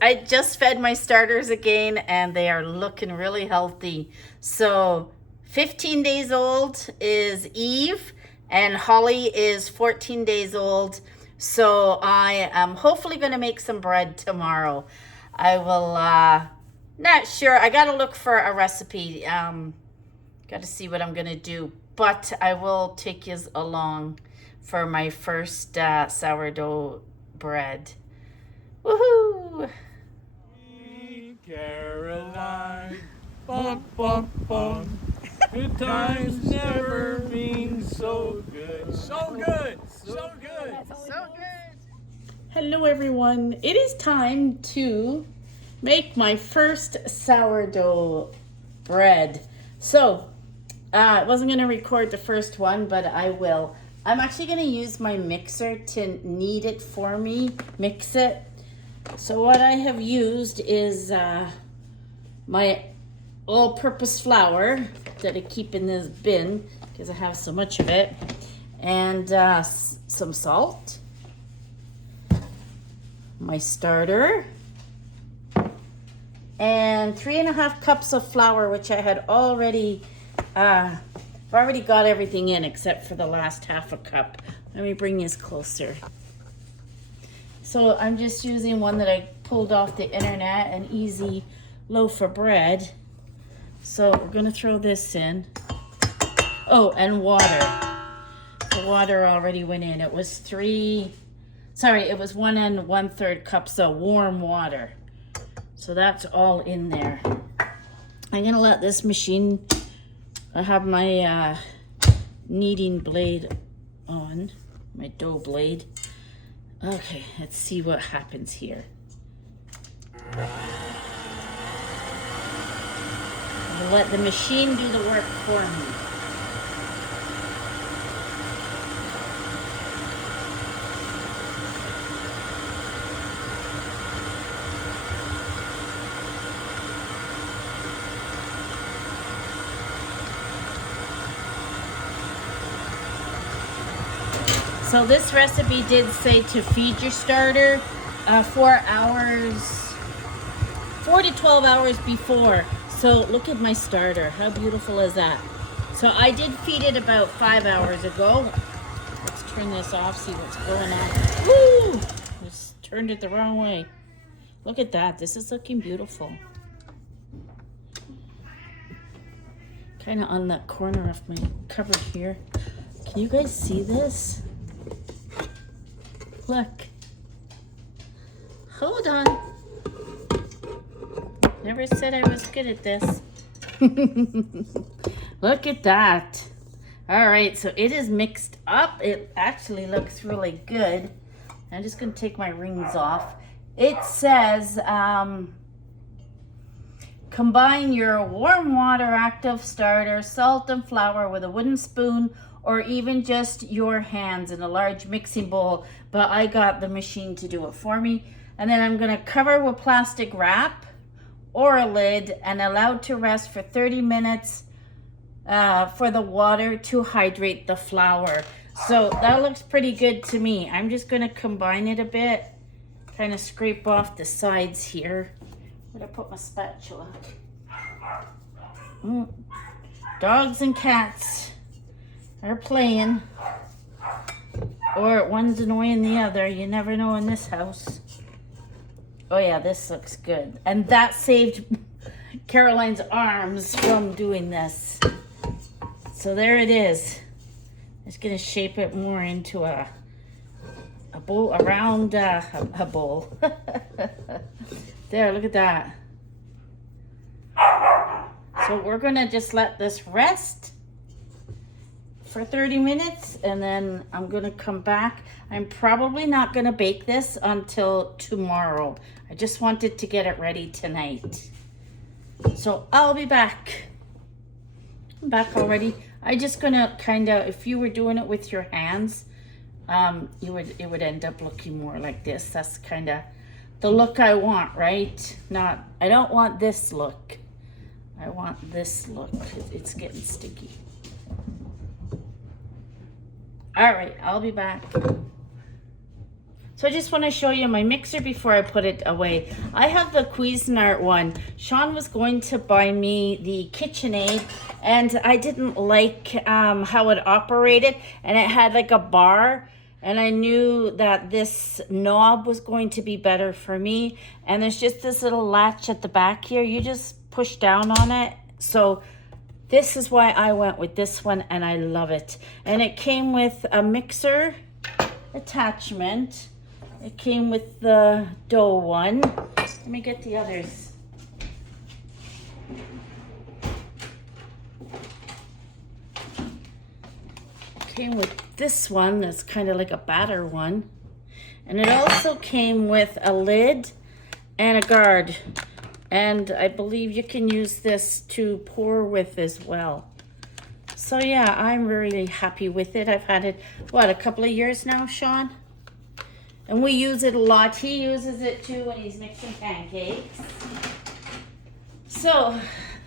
I just fed my starters again and they are looking really healthy. So 15 days old is Eve and Holly is 14 days old. So I am hopefully going to make some bread tomorrow. I will, not sure. I got to look for a recipe. Got to see what I'm going to do. But I will take you along for my first sourdough bread. Woohoo! Caroline, bum, bum, bum. Good times never been so good. So good, so good, so good. Hello everyone. It is time to make my first sourdough bread. So, I wasn't going to record the first one, but I will. I'm actually going to use my mixer to knead it for me, mix it. So what I have used is my all-purpose flour that I keep in this bin because I have so much of it, and some salt, my starter, and 3.5 cups of flour, which I had already I've already got everything in except for the last half a cup. Let me bring this closer. So I'm just using one that I pulled off the internet, an easy loaf of bread. So we're gonna throw this in. Oh, and water. The water already went in. It was 1 1/3 cups of warm water. So that's all in there. I'm gonna let this machine, I have my kneading blade on, my dough blade. Okay, let's see what happens here. I'll let the machine do the work for me. So this recipe did say to feed your starter 4 to 12 hours before. So look at my starter. How beautiful is that? So I did feed it about 5 hours ago. Let's turn this off, see what's going on. Woo! Just turned it the wrong way. Look at that. This is looking beautiful. Kind of on that corner of my cupboard here. Can you guys see this? Look. Hold on. Never said I was good at this. Look at that. All right, so it is mixed up. It actually looks really good. I'm just going to take my rings off. It says, combine your warm water active starter, salt and flour with a wooden spoon or even just your hands in a large mixing bowl, but I got the machine to do it for me. And then I'm gonna cover with plastic wrap or a lid and allow it to rest for 30 minutes for the water to hydrate the flour. So that looks pretty good to me. I'm just gonna combine it a bit, kind of scrape off the sides here. Where'd I put my spatula? Dogs and cats are playing, or one's annoying the other. You never know in this house. Oh yeah, this looks good. And that saved Caroline's arms from doing this. So there it is. Just gonna shape it more into a bowl, a round a bowl. There, look at that. So we're gonna just let this rest for 30 minutes and then I'm gonna come back. I'm probably not gonna bake this until tomorrow. I just wanted to get it ready tonight. So I'll be back. I'm back already. I'm just gonna kind of, if you were doing it with your hands, it would end up looking more like this. That's kind of the look I want, right? I don't want this look. I want this look. It's getting sticky. All right, I'll be back. So I just want to show you my mixer before I put it away. I have the Cuisinart one. Sean was going to buy me the KitchenAid, and I didn't like how it operated, and it had like a bar, and I knew that this knob was going to be better for me. And there's just this little latch at the back here. You just push down on it. So this is why I went with this one, and I love it. And it came with a mixer attachment. It came with the dough one. Let me get the others. Came with this one that's kind of like a batter one. And it also came with a lid and a guard. And I believe you can use this to pour with as well. So yeah, I'm really happy with it. I've had it, what, a couple of years now, Sean? And we use it a lot. He uses it too when he's mixing pancakes. So,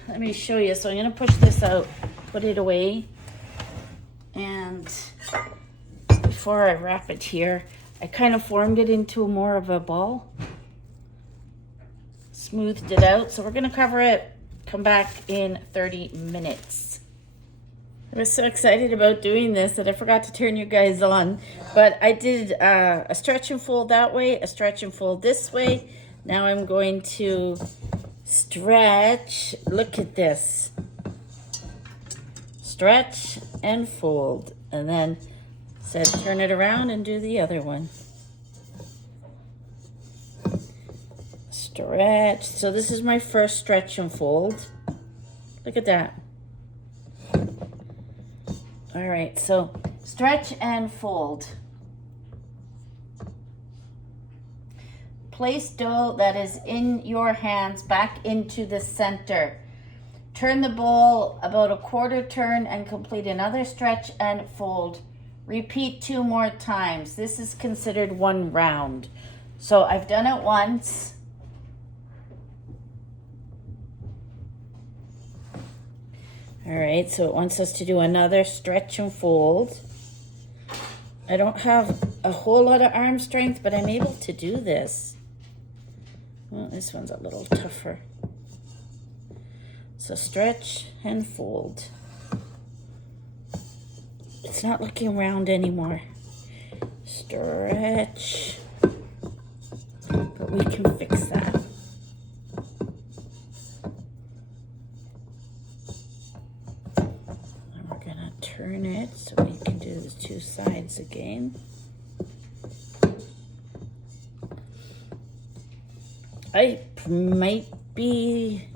let me show you. So I'm gonna push this out, put it away. And before I wrap it here, I kind of formed it into more of a ball. Smoothed it out. So we're gonna cover it, come back in 30 minutes. I was so excited about doing this that I forgot to turn you guys on. But I did a stretch and fold that way, a stretch and fold this way. Now I'm going to stretch. Look at this. Stretch and fold. And then said turn it around and do the other one. Stretch. So this is my first stretch and fold. Look at that. All right, so stretch and fold. Place dough that is in your hands back into the center. Turn the bowl about a quarter turn and complete another stretch and fold. Repeat 2 more times. This is considered 1 round. So I've done it once. All right, so it wants us to do another stretch and fold. I don't have a whole lot of arm strength, but I'm able to do this. Well, this one's a little tougher. So stretch and fold. It's not looking round anymore. Stretch. But we can fix that. Turn it so we can do the 2 sides again. It might be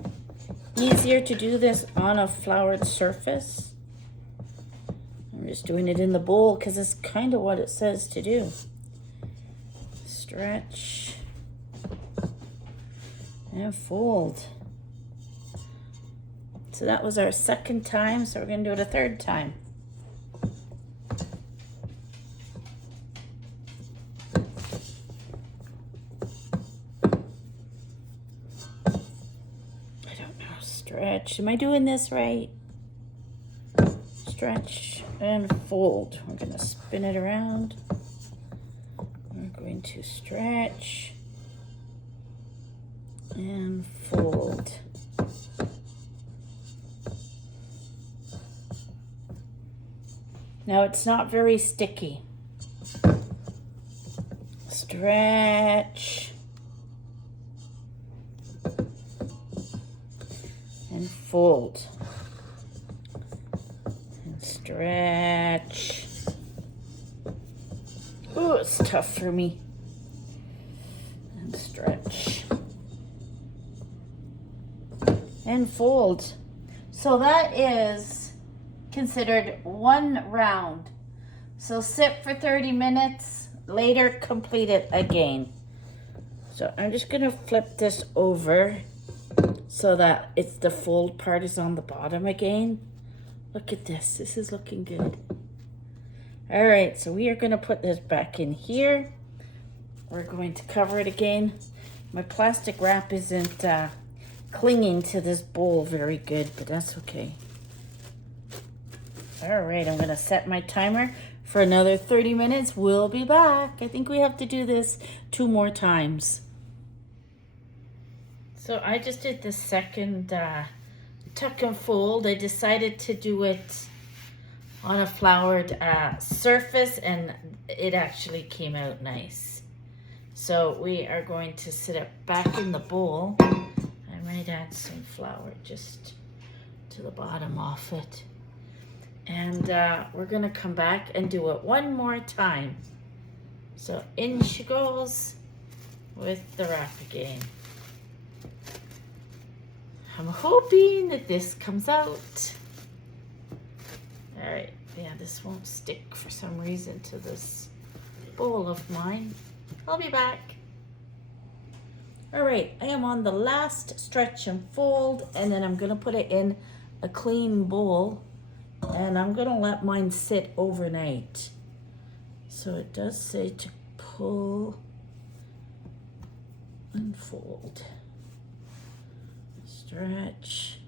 easier to do this on a floured surface. I'm just doing it in the bowl because it's kind of what it says to do. Stretch and fold. So that was our second time, so we're going to do it a third time. Stretch. Am I doing this right? Stretch and fold. We're going to spin it around. We're going to stretch and fold. Now it's not very sticky. Stretch and fold. And stretch. Ooh, it's tough for me. And stretch. And fold. So that is considered 1 round. So sit for 30 minutes, later complete it again. So I'm just gonna flip this over so that it's the fold part is on the bottom again. Look at this, this is looking good. All right, so we are gonna put this back in here. We're going to cover it again. My plastic wrap isn't clinging to this bowl very good, but that's okay. All right, I'm gonna set my timer for another 30 minutes. We'll be back. I think we have to do this 2 more times. So I just did the second tuck and fold. I decided to do it on a floured surface, and it actually came out nice. So we are going to sit it back in the bowl. I might add some flour just to the bottom off it. And we're gonna come back and do it 1 more time. So in she goes with the wrap again. I'm hoping that this comes out. All right, yeah, this won't stick for some reason to this bowl of mine. I'll be back. All right, I am on the last stretch and fold, and then I'm gonna put it in a clean bowl, and I'm gonna let mine sit overnight. So it does say to pull and fold. Stretch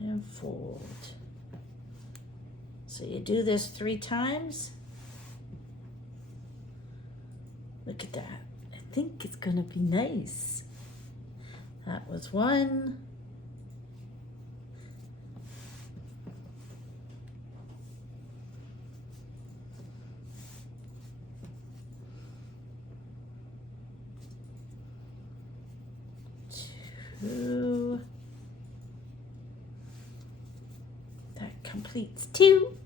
and fold. So you do this 3 times. Look at that. I think it's gonna be nice. That was 1. That completes 2.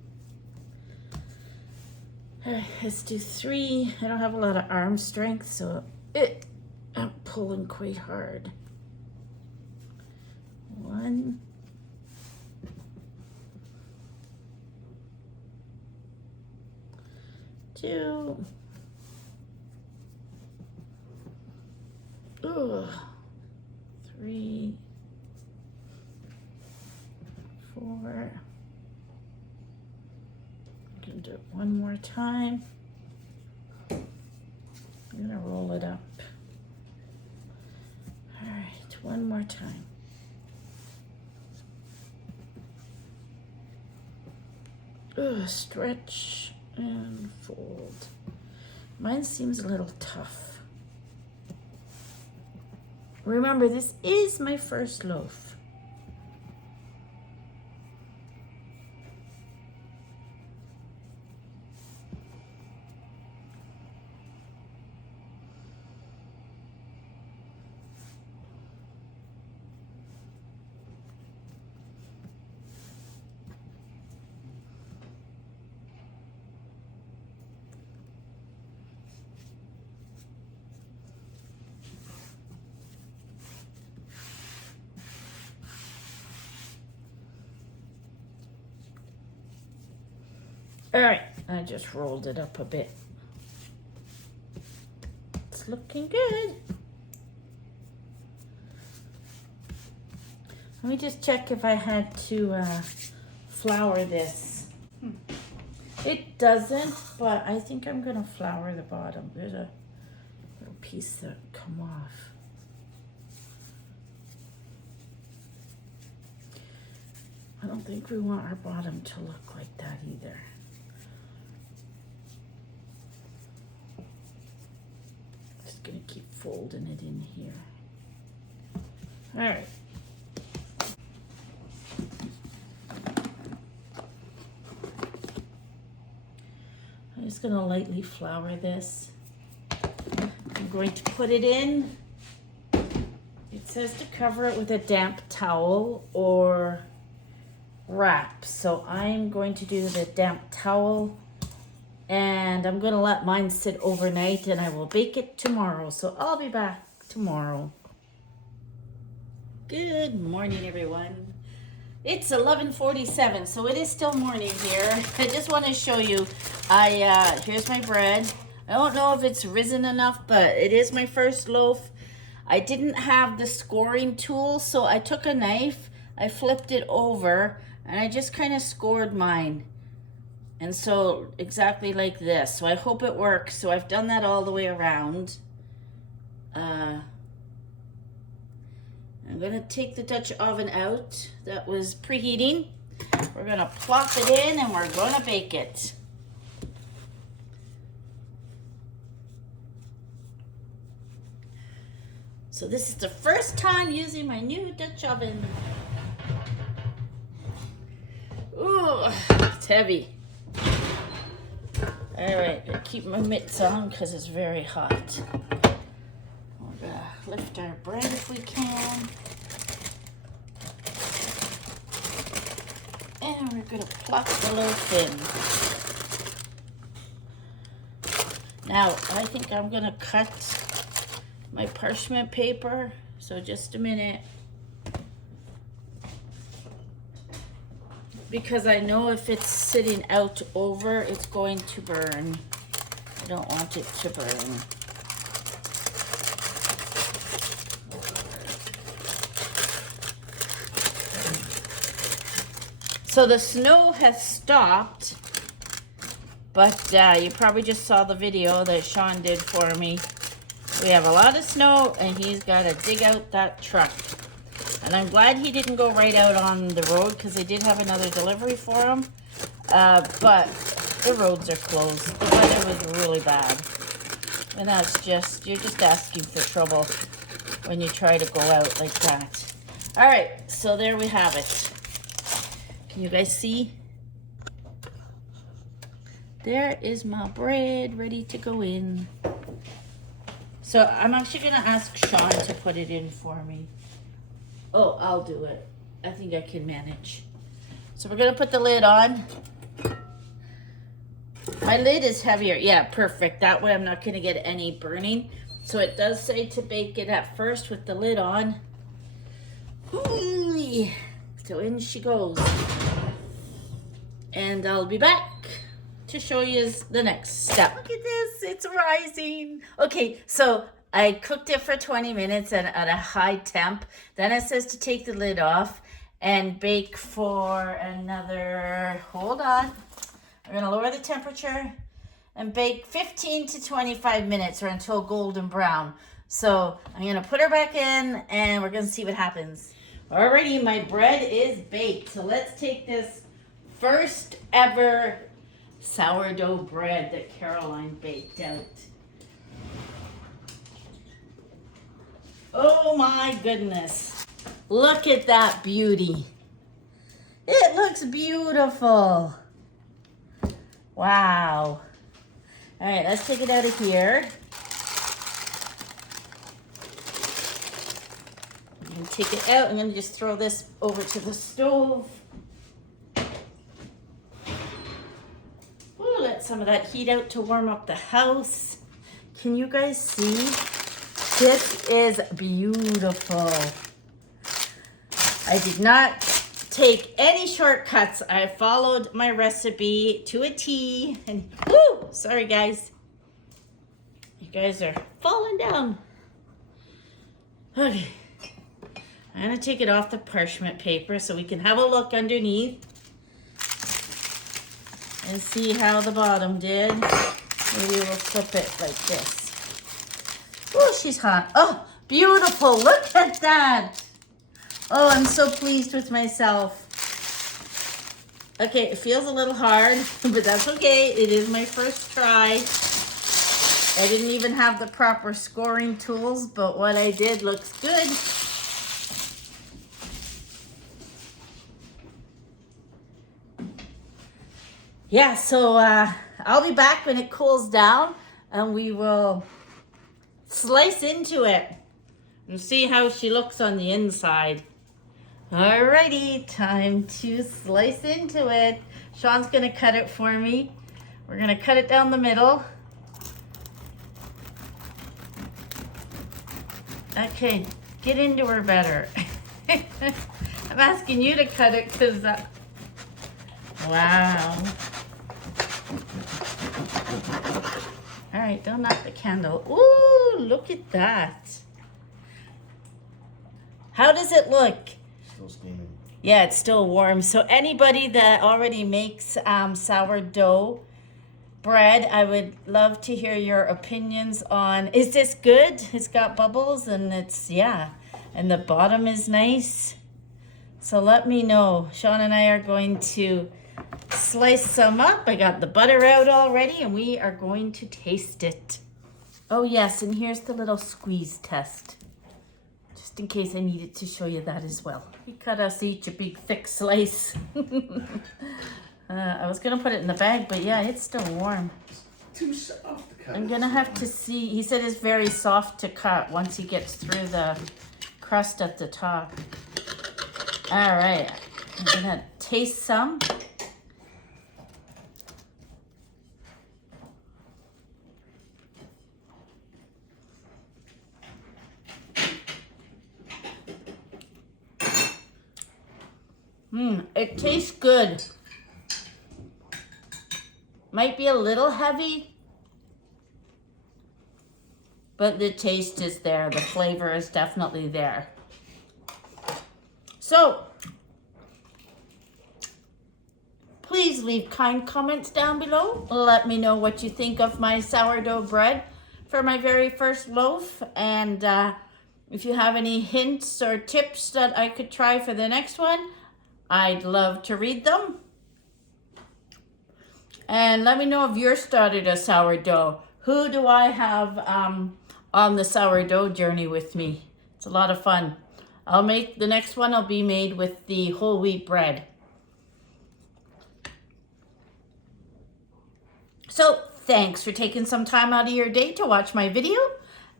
All right, let's do 3. I don't have a lot of arm strength, so I'm pulling quite hard. 1. 2. Ugh. 3, 4. I'm gonna do it 1 more time. I'm gonna roll it up. All right, 1 more time. Ugh, stretch and fold. Mine seems a little tough. Remember, this is my first loaf. All right, I just rolled it up a bit. It's looking good. Let me just check if I had to flour this. It doesn't, but I think I'm gonna flour the bottom. There's a little piece that come off. I don't think we want our bottom to look like that either. Gonna keep folding it in here. All right. I'm just gonna lightly flour this. I'm going to put it in. It says to cover it with a damp towel or wrap. So I'm going to do the damp towel. And I'm gonna let mine sit overnight, and I will bake it tomorrow. So I'll be back tomorrow. Good morning, everyone. It's 11:47, so it is still morning here. I just want to show you. Here's my bread. I don't know if it's risen enough, but it is my first loaf. I didn't have the scoring tool, so I took a knife, I flipped it over, and I just kind of scored mine. And so exactly like this. So I hope it works. So I've done that all the way around. I'm gonna take the Dutch oven out that was preheating. We're gonna plop it in and we're gonna bake it. So this is the first time using my new Dutch oven. Ooh, it's heavy. All right, I keep my mitts on because it's very hot. We're gonna lift our bread if we can. And we're gonna plop the loaf in. Now, I think I'm gonna cut my parchment paper, so just a minute. Because I know if it's sitting out over, it's going to burn. I don't want it to burn. So the snow has stopped, but you probably just saw the video that Sean did for me. We have a lot of snow and he's got to dig out that truck. And I'm glad he didn't go right out on the road because they did have another delivery for him. But the roads are closed. The weather was really bad. And that's just, you're just asking for trouble when you try to go out like that. All right, so there we have it. Can you guys see? There is my bread ready to go in. So I'm actually gonna ask Sean to put it in for me. Oh, I'll do it. I think I can manage. So we're gonna put the lid on. My lid is heavier. Yeah, perfect. That way I'm not gonna get any burning. So it does say to bake it at first with the lid on. Ooh, so in she goes. And I'll be back to show you the next step. Look at this, it's rising. Okay, so I cooked it for 20 minutes at a high temp. Then it says to take the lid off and bake for another, hold on. We're gonna lower the temperature and bake 15 to 25 minutes or until golden brown. So I'm gonna put her back in and we're gonna see what happens. Alrighty, my bread is baked. So let's take this first ever sourdough bread that Caroline baked out. Oh my goodness. Look at that beauty. It looks beautiful. Wow. All right, let's take it out of here. I'm gonna take it out. I'm gonna just throw this over to the stove. Ooh, let some of that heat out to warm up the house. Can you guys see? This is beautiful. I did not take any shortcuts. I followed my recipe to a T. And woo, sorry guys. You guys are falling down. Okay. I'm gonna take it off the parchment paper so we can have a look underneath and see how the bottom did. Maybe we'll flip it like this. Oh, she's hot. Oh, beautiful. Look at that. Oh, I'm so pleased with myself. Okay, it feels a little hard, but that's okay. It is my first try. I didn't even have the proper scoring tools, but what I did looks good. Yeah, so I'll be back when it cools down and we will slice into it and see how she looks on the inside. Alrighty, time to slice into it. Sean's gonna cut it for me. We're gonna cut it down the middle. Okay, get into her better. I'm asking you to cut it because wow. All right, don't knock the candle. Ooh, look at that. How does it look? Still steaming. Yeah, it's still warm. So anybody that already makes sourdough bread, I would love to hear your opinions on, is this good? It's got bubbles and it's, yeah, and the bottom is nice. So let me know. Sean and I are going to slice some up. I got the butter out already and we are going to taste it. Oh yes, and here's the little squeeze test. Just in case I needed to show you that as well. We cut us each a big thick slice. I was gonna put it in the bag, but yeah, it's still warm. Too soft to cut. I'm gonna have to see. He said it's very soft to cut once he gets through the crust at the top. All right, I'm gonna taste some. It tastes good. Might be a little heavy, but the taste is there. The flavor is definitely there. So, please leave kind comments down below. Let me know what you think of my sourdough bread for my very first loaf. And if you have any hints or tips that I could try for the next one, I'd love to read them. And let me know if you're started a sourdough. Who do I have on the sourdough journey with me? It's a lot of fun. The next one will be made with the whole wheat bread. So thanks for taking some time out of your day to watch my video.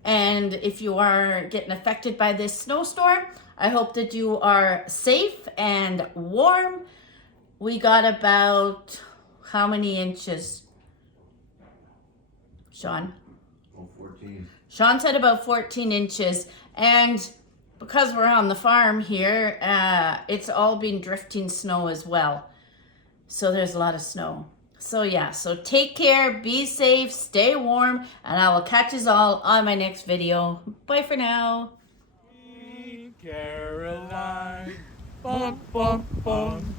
And if you are getting affected by this snowstorm, I hope that you are safe and warm. We got about, how many inches, Sean? Oh, 14. Sean said about 14 inches. And because we're on the farm here, it's all been drifting snow as well. So there's a lot of snow. So yeah, so take care, be safe, stay warm, and I will catch us all on my next video. Bye for now. Caroline, bum, bum, bum.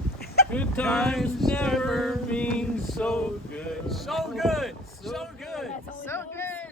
Good times never been so good. So good, so good, so good.